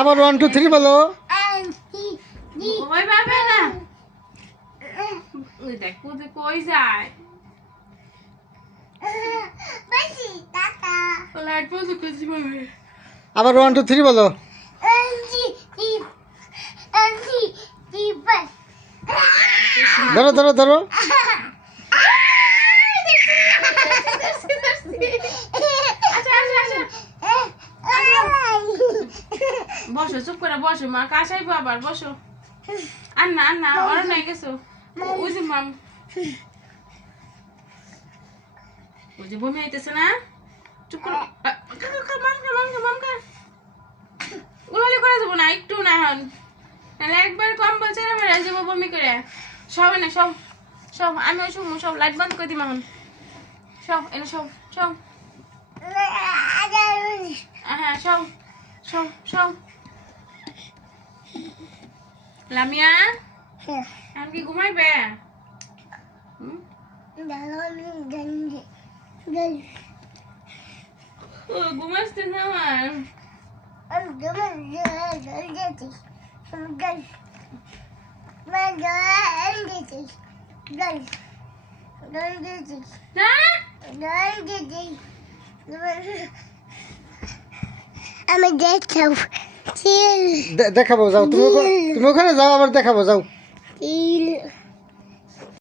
আবার 1 2 3 বলো। ওই বাবা না ওই দেখ কোথায় কই যায় লাইট বন্ধ করছি বাবা। আবার 1 2 3 বলো। ধরো ধরো ধরো। বসো চুপ করে বসো মা কাছে আইবো আবার বসো। আন্না আন্না ওরা নাই গেছো ওই যে মাম ওই যে বমি আইতেছে না চুপ করে উলালি করে যাবো না একটু না হন তাহলে একবার কম্বল ছেড়ে মেরে যাবো বমি করে। সব এনে সব সব আমি ওই সব লাইট বন্ধ করে দিই এখন সব এনে সব সব হ্যাঁ সব সব সব লামিয়া আমি কি ঘুমাইবে ও ঘুমাইতে না আমি দেখাবো দেখাবো যাও তুমি ওখানে যাও আবার দেখাবো যাও।